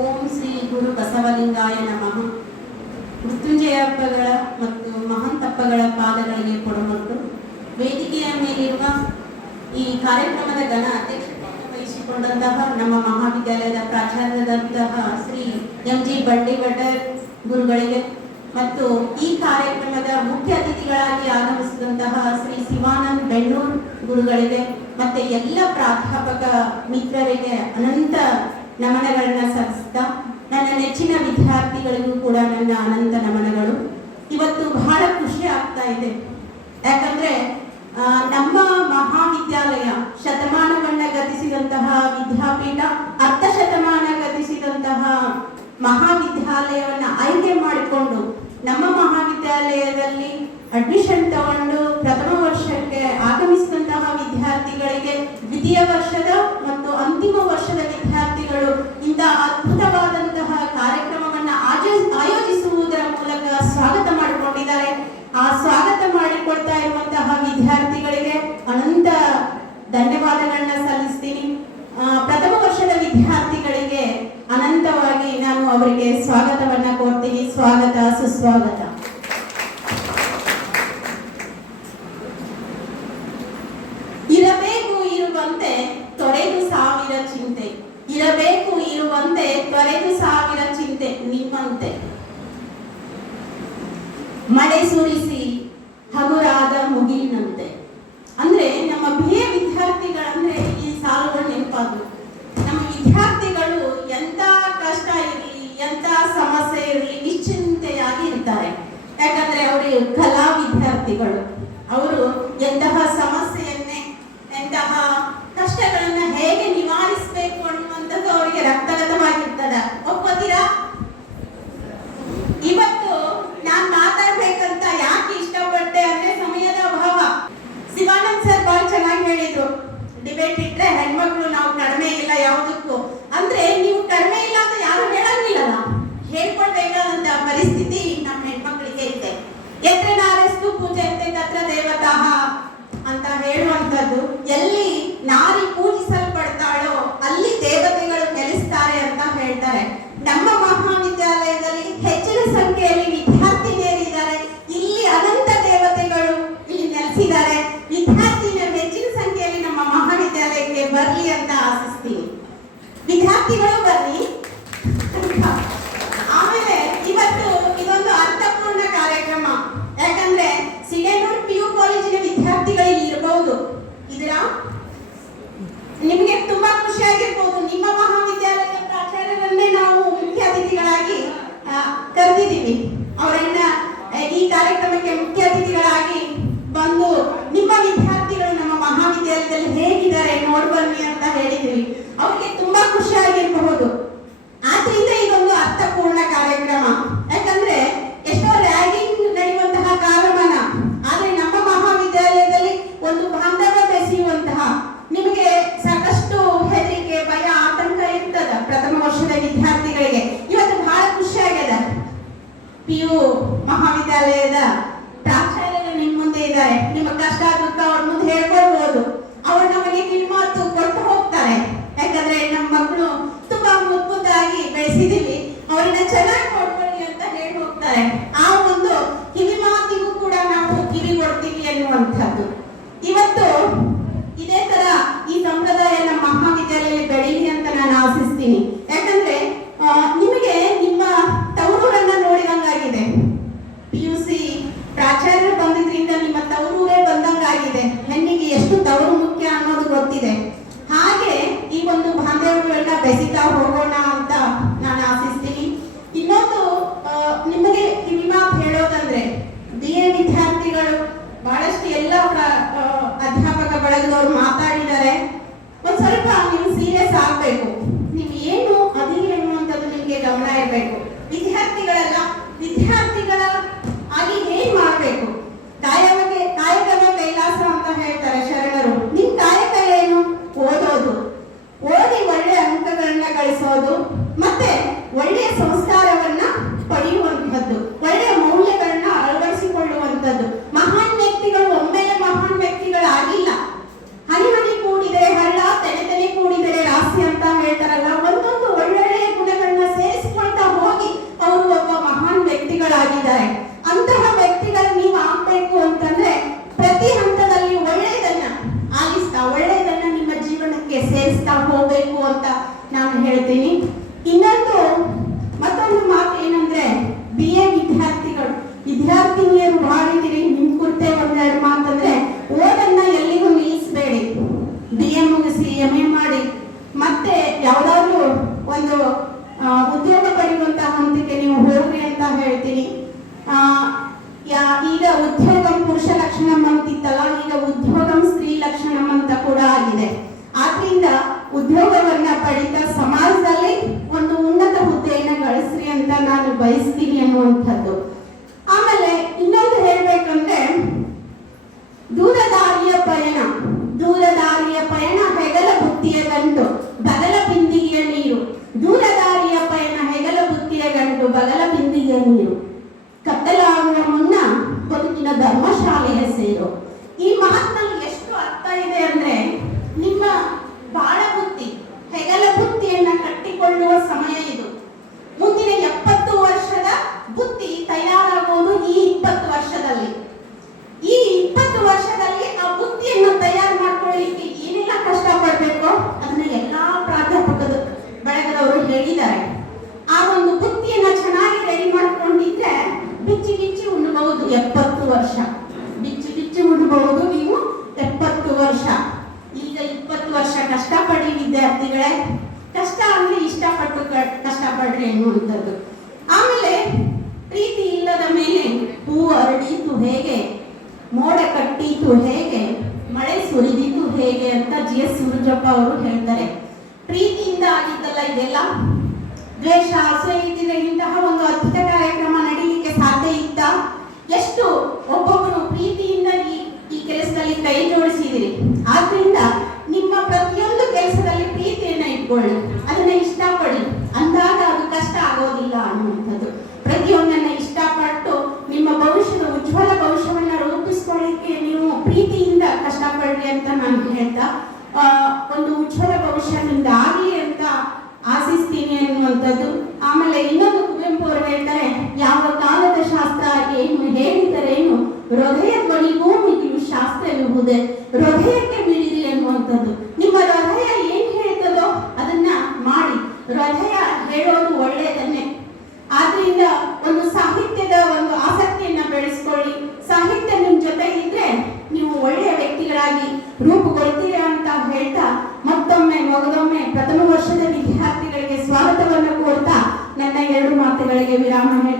ಓಂ ಶ್ರೀ ಗುರು ಬಸವಲಿಂಗಾಯ ನಮಃ. ಮೃತ್ಯುಂಜಯ ಹಬ್ಬಗಳ ಮತ್ತು ಮಹಂತಪ್ಪಗಳ ಪಾದಗಳಿಗೆ ಕೊಡಮಟ್ಟು ವೇದಿಕೆಯ ಮೇಲಿರುವ ಈ ಕಾರ್ಯಕ್ರಮದ ಘನ ಅಧ್ಯಕ್ಷತೆಯನ್ನು ವಹಿಸಿಕೊಂಡಂತಹ ನಮ್ಮ ಮಹಾವಿದ್ಯಾಲಯದ ಪ್ರಾಚಾರ್ಯರಾದಂತಹ ಶ್ರೀ ಎಂ.ಜಿ. ಬಂಡಿವಡ್ಡರ್ ಗುರುಗಳಿಗೆ ಮತ್ತು ಈ ಕಾರ್ಯಕ್ರಮದ ಮುಖ್ಯ ಅತಿಥಿಗಳಾಗಿ ಆಗಮಿಸಿದಂತಹ ಶ್ರೀ ಶಿವಾನಂದ್ ಬೆಣ್ಣೂರ್ ಗುರುಗಳಿಗೆ ಮತ್ತೆ ಎಲ್ಲ ಪ್ರಾಧ್ಯಾಪಕ ಮಿತ್ರರಿಗೆ ಅನಂತ ನಮನಗಳನ್ನ ಸಲ್ಲಿಸ್ತಾ ನನ್ನ ನೆಚ್ಚಿನ ವಿದ್ಯಾರ್ಥಿಗಳಿಗೂ ಕೂಡ ನನ್ನ ಅನಂತ ನಮನಗಳು. ಇವತ್ತು ಬಹಳ ಖುಷಿ ಆಗ್ತಾ ಇದೆ, ಯಾಕಂದ್ರೆ ನಮ್ಮ ಮಹಾವಿದ್ಯಾಲಯ ಶತಮಾನವನ್ನ ಗತಿಸಿದಂತಹ ವಿದ್ಯಾಪೀಠ, ಅರ್ಧ ಶತಮಾನ ಗತಿಸಿದಂತಹ ಮಹಾವಿದ್ಯಾಲಯವನ್ನ ಆಯ್ಕೆ ಮಾಡಿಕೊಂಡು ನಮ್ಮ ಮಹಾವಿದ್ಯಾಲಯದಲ್ಲಿ ಅಡ್ಮಿಷನ್ ತಗೊಂಡು ಪ್ರಥಮ ವರ್ಷಕ್ಕೆ ಆಗಮಿಸಿದಂತಹ ವಿದ್ಯಾರ್ಥಿಗಳಿಗೆ ದ್ವಿತೀಯ ವರ್ಷದ ಮತ್ತು ಅಂತಿಮ ವರ್ಷದ ವಿದ್ಯಾರ್ಥಿಗಳು ಇಂಥ ಅದ್ಭುತವಾದಂತಹ ಕಾರ್ಯಕ್ರಮವನ್ನು ಆಯೋಜಿಸುವುದರ ಮೂಲಕ ಸ್ವಾಗತ ಮಾಡಿಕೊಂಡಿದ್ದಾರೆ. ಆ ಸ್ವಾಗತ ಮಾಡಿಕೊಡ್ತಾ ಇರುವಂತಹ ವಿದ್ಯಾರ್ಥಿಗಳಿಗೆ ಅನಂತ ಧನ್ಯವಾದಗಳನ್ನ ಸಲ್ಲಿಸ್ತೀನಿ. ಪ್ರಥಮ ವರ್ಷದ ವಿದ್ಯಾರ್ಥಿಗಳಿಗೆ ಅನಂತವಾಗಿ ನಾನು ಅವರಿಗೆ ಸ್ವಾಗತವನ್ನ ಕೋರ್ತೀನಿ. ಸ್ವಾಗತ, ಸುಸ್ವಾಗತ. ಇರಬೇಕು ಇರುವಂತೆ ತೊರೆದು ಸಾವಿರ ಚಿಂತೆ, ಇರಬೇಕು ಇರುವಂತೆ ತೊರೆದು ಸಾವಿರ ಚಿಂತೆ ನಿಮ್ಮಂತೆ ಮಳೆ ಸುರಿಸಿ ಹಗುರಾದ ಮುಗಿಲಿನಂತೆ. ಅಂದ್ರೆ ನಮ್ಮ ಬಿಎ ವಿದ್ಯಾರ್ಥಿಗಳಂದ್ರೆ ಈ ಸಾಲುಗಳು ನೆನಪಾದ್ರು. ನಮ್ಮ ವಿದ್ಯಾರ್ಥಿಗಳು ಎಂತ ಕಷ್ಟ ಇರಲಿ, ಎಂತ ಸಮಸ್ಯೆ ಇರಲಿ ನಿಶ್ಚಿಂತೆಯಾಗಿ ಇರ್ತಾರೆ. ಯಾಕಂದ್ರೆ ಅವರು ಕಲಾ ವಿದ್ಯಾರ್ಥಿಗಳು. ಅವರು ಎಂತಹ ಸಮಸ್ಯೆಯನ್ನೇ, ಎಂತಹ ಕಷ್ಟಗಳನ್ನ ಹೇಗೆ ನಿವಾರಿಸಬೇಕು ಅನ್ನುವಂಥದ್ದು ಅವರಿಗೆ ರಕ್ತಗತವಾಗಿರ್ತದ. ಒಪ್ಪತ್ತೀರಾ? ಇವತ್ತು ನಾನ್ ಮಾತಾಡ್ಬೇಕಂತ ಯಾಕೆ ಇಷ್ಟಪಟ್ಟೆ ಅಂದ್ರೆ ಸಮಯದ ಅಭಾವ. ಶಿವಾನಂದ್ ಸರ್ ಬಹಳ ಚೆನ್ನಾಗಿ ಹೇಳಿದ್ರು, ಡಿಬೇಟ್ ಇಟ್ರೆ ಹೆಣ್ಮಕ್ಳು ನಾವು ಕಡಿಮೆ ಇಲ್ಲ ಯಾವುದಕ್ಕೂ. ಅಂದ್ರೆ ನೀವು ಕಡಿಮೆ ಇಲ್ಲ ಅಂತ ಯಾರು ಹೇಳಂಗಿಲ್ಲಲ್ಲ, ಹೇಳ್ಕೊಡ್ಬೇಕಾದಂತ ಪರಿಸ್ಥಿತಿ ನಮ್ಮ ಹೆಣ್ಮಕ್ಳಿಗೆ ಇದೆ. ಎತ್ರ ನಾರಸ್ತು ಪೂಜೆತೆ ತತ್ರ ದೇವತಾಹ ಅಂತ ಹೇಳುವಂಥದ್ದು. ಎಲ್ಲಿ ನಾರಿ ಪೂಜಿಸಲ್ಪಡ್ತಾಳೋ ಅಲ್ಲಿ ದೇವತೆಗಳು ನೆಲೆಸ್ತಾರೆ ಅಂತ ಹೇಳ್ತಾರೆ. ನಮ್ಮ ಮಹಾವಿದ್ಯಾಲಯದಲ್ಲಿ ಹೆಚ್ಚಿನ ಸಂಖ್ಯೆಯಲ್ಲಿ ವಿದ್ಯಾರ್ಥಿನಿಯರಿದ್ದಾರೆ. ಇಲ್ಲಿ ಅನಂತ ದೇವತೆಗಳು ಇಲ್ಲಿ ನೆಲೆಸಿದ್ದಾರೆ. ವಿದ್ಯಾರ್ಥಿನಿಯರು ಹೆಚ್ಚಿನ ಸಂಖ್ಯೆಯಲ್ಲಿ ನಮ್ಮ ಮಹಾವಿದ್ಯಾಲಯಕ್ಕೆ ಬರ್ಲಿ ಅಂತ ಆಶಿಸ್ತೀನಿ. ವಿದ್ಯಾರ್ಥಿಗಳು ಬರ್ಲಿ. ಆಮೇಲೆ ಇವತ್ತು ಇದೊಂದು ಅರ್ಥಪೂರ್ಣ ಕಾರ್ಯಕ್ರಮ. ಯಾಕಂದ್ರೆ ಸಿಗೇನೂರು PU ಕಾಲೇಜಿನ ವಿದ್ಯಾರ್ಥಿಗಳು ಇಲ್ಲಿ ಇರಬಹುದು. ಇದರ ನಿಮಗೆ ತುಂಬಾ ಖುಷಿಯಾಗಿರ್ಬೋದು. ನಿಮ್ಮ ಮಹಾವಿದ್ಯಾಲಯದ ಪ್ರಾಚಾರ್ಯರನ್ನೇ ನಾವು ಮುಖ್ಯ ಅತಿಥಿಗಳಾಗಿ ಕರೆದಿದ್ದೀವಿ. ಅವರನ್ನ ಈ ಕಾರ್ಯಕ್ರಮಕ್ಕೆ ಮುಖ್ಯ ಅತಿಥಿಗಳಾಗಿ ಬಂದು ನಿಮ್ಮ ವಿದ್ಯಾರ್ಥಿಗಳು ನಮ್ಮ ಮಹಾವಿದ್ಯಾಲಯದಲ್ಲಿ ಹೇಗಿದ್ದಾರೆ ನೋಡ್ಬನ್ನಿ ಅಂತ ಹೇಳಿದ್ವಿ. ಅವರಿಗೆ ತುಂಬಾ ಖುಷಿಯಾಗಿರಬಹುದು. ಆದ್ರಿಂದ ಇದೊಂದು ಅರ್ಥಪೂರ್ಣ ಕಾರ್ಯಕ್ರಮ. ಯಾಕಂದ್ರೆ ಎಷ್ಟೋ ರ್ಯಾಗಿಂಗ್ ನಡೆಯುವಂತಹ ಕಾಲಮಾನ, ಆದ್ರೆ ನಮ್ಮ ಮಹಾವಿದ್ಯಾಲಯದಲ್ಲಿ ಒಂದು ಬಾಂಧವ್ಯ ಬೆಸೆಯುವಂತಹ, ನಿಮಗೆ ಸಾಕಷ್ಟು ಹೆದರಿಕೆ, ಭಯ, ಆತಂಕ ಇರ್ತದ ಪ್ರಥಮ ವರ್ಷದ ವಿದ್ಯಾರ್ಥಿಗಳಿಗೆ. ಇವತ್ತು ಬಹಳ ಖುಷಿಯಾಗಿದೆ. PU ಮಹಾವಿದ್ಯಾಲಯದ ಪ್ರಾಚಾರ್ಯರು ನಿಮ್ಮ ಮುಂದೆ ಇದ್ದಾರೆ. ನಿಮ್ಮ ಕಷ್ಟ ದುಃಖ ಅವ್ರ ಮುಂದೆ ಹೇಳ್ಕೊಳ್ಬಹುದು. ಅವ್ರು ನಮಗೆ ಕಿಮ್ಮತ್ತು ಕೊಟ್ಟು ಹೋಗ್ತಾರೆ. ಯಾಕಂದ್ರೆ ನಮ್ಮ ಮಕ್ಕಳು ತುಂಬಾ ಮುದ್ದಾಗಿ ಬೆಳೆಸಿದೀವಿ, ಅವ್ರನ್ನ ಚೆನ್ನಾಗಿ ನೋಡ್ಕೊಳ್ಳಿ ಅಂತ ಹೇಳಿ ಹೋಗ್ತಾರೆ. ಆ ಒಂದು ಕಿವಿ ಮಾತಿಗೂ ಕೂಡ ನಾವು ಕಿವಿ ಕೊಡ್ತೀವಿ ಎನ್ನುವಂಥದ್ದು. ಇವತ್ತು ಇದೇ ತರ ಈ ಸಂಪ್ರದಾಯ ನಮ್ಮ ಮಹಾವಿದ್ಯಾಲಯದಲ್ಲಿ ಬೆಳೀಲಿ ಅಂತ ನಾನು ಆಶಿಸ್ತೀನಿ. ಯಾಕಂದ್ರೆ ನಿಮಗೆ ನಿಮ್ಮ ತವರೂರನ್ನ ನೋಡಿದಂಗಾಗಿದೆ. PUC ಪ್ರಾಚಾರ್ಯರು ಬಂದಿದ್ರಿಂದ ನಿಮ್ಮ ತವರೂರೇ ಬಂದಂಗಾಗಿದೆ. ಹೆಣ್ಣಿಗೆ ಎಷ್ಟು ತವರು ಮುಖ್ಯ ಅನ್ನೋದು ಗೊತ್ತಿದೆ. ಹಾಗೆ ಈ ಒಂದು ಬಾಂಧವ್ಯಗಳನ್ನ ಬೆಸಿತಾ ಹೋಗೋಣ ಅಂತ ನಾನು ಆಶಿಸ್ತೀನಿ. ಇನ್ನೊಂದು ನಿಮಗೆ ಕಿವಿ ಮಾತು ಹೇಳೋದಂದ್ರೆ, BA ವಿದ್ಯಾರ್ಥಿಗಳು ಬಹಳಷ್ಟು ಎಲ್ಲ ಅಧ್ಯಾಪಕ ಬಳಗದವರು ಮಾತಾಡಿದ್ದಾರೆ. ಒಂದ್ ಸ್ವಲ್ಪ ನೀವು ಸೀರಿಯಸ್ ಆಗ್ಬೇಕು. ನೀವು ಏನು ಅಧೀನ ಎನ್ನುವಂಥದ್ದು ನಿಮ್ಗೆ ಗಮನ ಇರಬೇಕು. ವಿದ್ಯಾರ್ಥಿಗಳೆಲ್ಲ ವಿದ್ಯಾರ್ಥಿಗಳ ಆಗಿ ಏನ್ ಮಾಡ್ಬೇಕು? ಕಾಯವೇ ಕಾಯಕವೇ ಕೈಲಾಸ ಅಂತ ಹೇಳ್ತಾರೆ ಶರಣರು. ನಿಮ್ ಕಾಯಕ ಏನು? ಓದೋದು, ಓದಿ ಒಳ್ಳೆ ಅಂಕಗಳನ್ನ ಗಳಿಸೋದು. ಹೇಳ್ತೀನಿ. ಇನ್ನೊಂದು ಮತ್ತೊಂದು ಮಾತು ಏನಂದ್ರೆ, BA ವಿದ್ಯಾರ್ಥಿನಿಯರು ಬಹಳ ಇದ್ದೀರಿ. ನಿಮ್ ಕುರಿತೆ ಒಂದೆರಡು ಮಾತಂದ್ರೆ, ಓದನ್ನ ಎಲ್ಲಿಗೂ ನಿಲ್ಲಿಸಬೇಡಿ. BA ಮುಗಿಸಿ MA ಮಾಡಿ ಮತ್ತೆ ಯಾವ್ದಾದ್ರು ಒಂದು ಉದ್ಯೋಗ ಪಡೆಯುವಂತಹ ಹಂತಕ್ಕೆ ನೀವು ಹೋಗ್ರಿ ಅಂತ ಹೇಳ್ತೀನಿ. ಈಗ ಉದ್ಯೋಗಂ ಪುರುಷ ಲಕ್ಷಣಂ ಅಂತಿತ್ತಲ್ಲ, ಈಗ ಉದ್ಯೋಗಂ ಸ್ತ್ರೀ ಲಕ್ಷಣಂ ಅಂತ ಕೂಡ ಆಗಿದೆ. ಆದ್ರಿಂದ ಉದ್ಯೋಗವನ್ನ ಪಡಿತಾ ಸಮಾಜದಲ್ಲಿ ಒಂದು ಉನ್ನತ ಹುದ್ದೆಯನ್ನು ಗಳಿಸ್ರಿ ಅಂತ ನಾನು ಬಯಸ್ತೀನಿ ಅನ್ನುವಂಥದ್ದು. ಆಮೇಲೆ ಇನ್ನೊಂದು ಹೇಳ್ಬೇಕಂದ್ರೆ, ದೂರದಾರಿಯ ಪಯಣ ಹೆಗಲ ಬುತ್ತಿಯ ಗಂಟು ಬಗಲ ಬಿಂದಿಗೆಯ ನೀರು. ದೂರದಾರಿಯ ಪಯಣ ಹೆಗಲ ಬುತ್ತಿಯ ಗಂಟು ಬಗಲ ಬಿಂದಿಗೆಯ ನೀರು. ಕತ್ತಲಾಗುವ ಮುನ್ನ ಬದುಕಿನ ಧರ್ಮಶಾಲೆಯ ಸೇರು. ಈ ಮಾತಿನಲ್ಲಿ ಎಷ್ಟು ಅರ್ಥ ಇದೆ ಅಂದ್ರೆ, ನಿಮ್ಮ ಬಾಳ ಬುತ್ತಿ ಹೆಗಲ ಬುತ್ತಿಯನ್ನ ಕಟ್ಟಿಕೊಳ್ಳುವ ಸಮಯ ಇದು. ಮುಂದಿನ 70 ವರ್ಷದ ಬುತ್ತಿ ತಯಾರಾಗುವುದು ಈ 20 ವರ್ಷದಲ್ಲಿ. ಈ 20 ವರ್ಷದಲ್ಲಿ ಆ ಬುತ್ತಿಯನ್ನು ತಯಾರು ಮಾಡ್ಕೊಳ್ಳಿಕ್ಕೆ ಏನೆಲ್ಲ ಕಷ್ಟ ಪಡ್ಬೇಕು ಅದನ್ನ ಎಲ್ಲಾ ಪ್ರಾಧ್ಯಾಪಕರು ಬೆಳಗದವರು ಹೇಳಿದ್ದಾರೆ. ಆ ಒಂದು ಬುತ್ತಿಯನ್ನ ಚೆನ್ನಾಗಿ ರೆಡಿ ಮಾಡ್ಕೊಂಡಿದ್ರೆ ಬಿಚ್ಚಿ ಬಿಚ್ಚಿ ಉಣ್ಣಬಹುದು 70 ವರ್ಷ. ಬಿಚ್ಚಿ ಬಿಚ್ಚಿ ಉಣ್ಣಬಹುದು ನೀವು 70 ವರ್ಷ. ಈಗ 20 ವರ್ಷ ಕಷ್ಟಪಡಿ ವಿದ್ಯಾರ್ಥಿಗಳೇ. ಕಷ್ಟ ಅಂದ್ರೆ ಇಷ್ಟಪಟ್ಟು ಕಷ್ಟಪಡ್ರಿ ಎನ್ನುವಂಥದ್ದು. ಆಮೇಲೆ ಪ್ರೀತಿ ಇಲ್ಲದ ಮೇಲೆ ಹೂವು ಅರಳೀತು ಹೇಗೆ, ಮೋಡ ಕಟ್ಟೀತು ಹೇಗೆ, ಮಳೆ ಸುರಿದೀತು ಹೇಗೆ ಅಂತ GS ಸೂರಜಪ್ಪ ಅವರು ಹೇಳ್ತಾರೆ. ಪ್ರೀತಿಯಿಂದ ಆಗಿದ್ದಲ್ಲ ಇದೆಲ್ಲ. ದ್ವೇಷ ಅಸೂಯೆ ಇದ್ದಿದ್ರೆ ಇಂತಹ ಒಂದು ಅದ್ಭುತ ಕಾರ್ಯಕ್ರಮ ನಡೀಲಿಕ್ಕೆ ಸಾಧ್ಯ ಇತ್ತ? ಎಷ್ಟು ಒಬ್ಬೊಬ್ಬರು ಪ್ರೀತಿಯಿಂದ ಈ ಕೆಲಸದಲ್ಲಿ ಕೈ ಜೋಡಿಸಿದಿರಿ. ಆದ್ರಿಂದ ನಿಮ್ಮ ಪ್ರತಿಯೊಂದು ಕೆಲಸದಲ್ಲಿ ಪ್ರೀತಿಯನ್ನ ಇಟ್ಕೊಳ್ಳಿ, ಅದನ್ನ ಇಷ್ಟಪಡಿ, ಅಂದಾಗ ಅದು ಕಷ್ಟ ಆಗೋದಿಲ್ಲ ಅನ್ನುವಂಥದ್ದು. ಪ್ರತಿಯೊಂದನ್ನ ಇಷ್ಟಪಟ್ಟು ನಿಮ್ಮ ಭವಿಷ್ಯದ ಉಜ್ವಲ ಭವಿಷ್ಯವನ್ನ ರೂಪಿಸ್ಕೊಳ್ಳಿಕ್ಕೆ ನೀವು ಪ್ರೀತಿಯಿಂದ ಕಷ್ಟಪಡ್ರಿ ಅಂತ ನಾನು ಹೇಳ್ತಾ, ಒಂದು ಉಜ್ವಲ ಭವಿಷ್ಯ ನಿಮ್ದು ಆಗಲಿ ಅಂತ ಆಶಿಸ್ತೀನಿ ಅನ್ನುವಂಥದ್ದು. ಆಮೇಲೆ ಇನ್ನೊಂದು ಕುವೆಂಪು ಅವರು ಹೇಳ್ತಾರೆ, ಯಾವ ಕಾಲದ ಶಾಸ್ತ್ರ ಏನು ಹೇಳಿದರೇನು, ಹೃದಯ ಧ್ವನಿಗೂ ಮಿಗಿಲು ಶಾಸ್ತ್ರವಿರುವುದೇ, ಹೃದಯಕ್ಕೆ ಬಿಡಿರಿ ಅನ್ನುವಂಥದ್ದು. ನಿಮ್ಮ ಹೃದಯ ಏನ್ ಹೇಳ್ತದೋ ಅದನ್ನ ಮಾಡಿ. ಹೃದಯ ಹೇಳೋದು ಒಳ್ಳೆಯದನ್ನೇ. ಆದ್ರಿಂದ ಒಂದು ಸಾಹಿತ್ಯದ ಒಂದು ಆಸಕ್ತಿಯನ್ನ ಬೆಳೆಸ್ಕೊಳ್ಳಿ. ಸಾಹಿತ್ಯ ನಿಮ್ ಜೊತೆ ಇದ್ರೆ ನೀವು ಒಳ್ಳೆಯ ವ್ಯಕ್ತಿಗಳಾಗಿ ರೂಪುಗೊಳ್ತೀರಿ ಅಂತ ಹೇಳ್ತಾ, ಮತ್ತೊಮ್ಮೆ ಪ್ರಥಮ ವರ್ಷದ ವಿದ್ಯಾರ್ಥಿಗಳಿಗೆ ಸ್ವಾಗತವನ್ನು ಕೋರ್ತಾ ನನ್ನ 2 ಮಾತುಗಳಿಗೆ ವಿರಾಮ ಹೇಳ್ತಾ